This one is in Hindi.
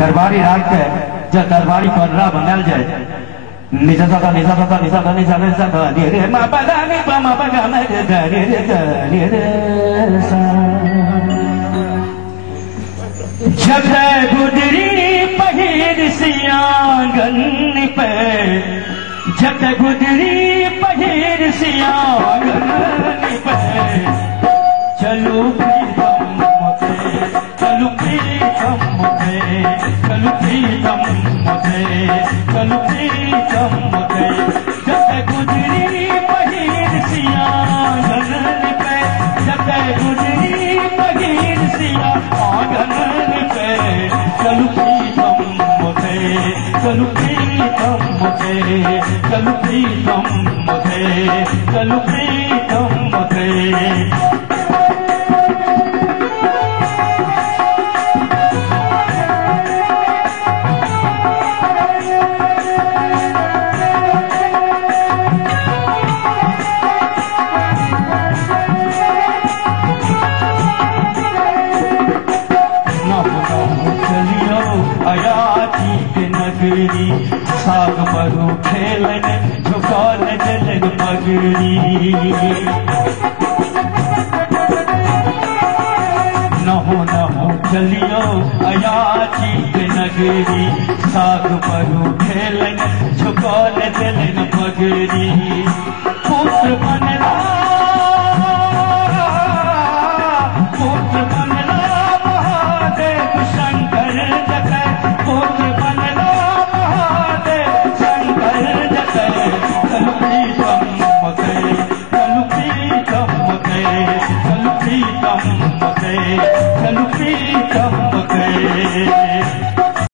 दरबारी राग के जब दरबारी पन्ना बनल जाए निजा सा निजा सा निजा सा निजा निजा सा रे रे मा पा दा नि पा मा पा गा मा रे गा रे रे गा रे रे सा जब गुजरी पहिर सियागन पे जब गुजरी पहिर सियागन पे चलो प्रीतम मुझे चलो प्रीतम मुझे चलो प्रीतम मुझे चलो प्रीतम मुझे जब गुजरी पहिर सियागन पे जब गुजरी पहिर सियागन पे चलो प्रीतम मुझे चलो प्रीतम मुझे चलो प्रीतम मुझे चलो प्रीतम मुझे साग बरू खेलन झुकान जलन पगड़ी न हो चलियो अयाची के नगरी साग बरू खेलन झुकान जलन पगड़ी पुत्र बनला महादेव शंकर जगत पुत्र बनला चलो प्रीतम मुझे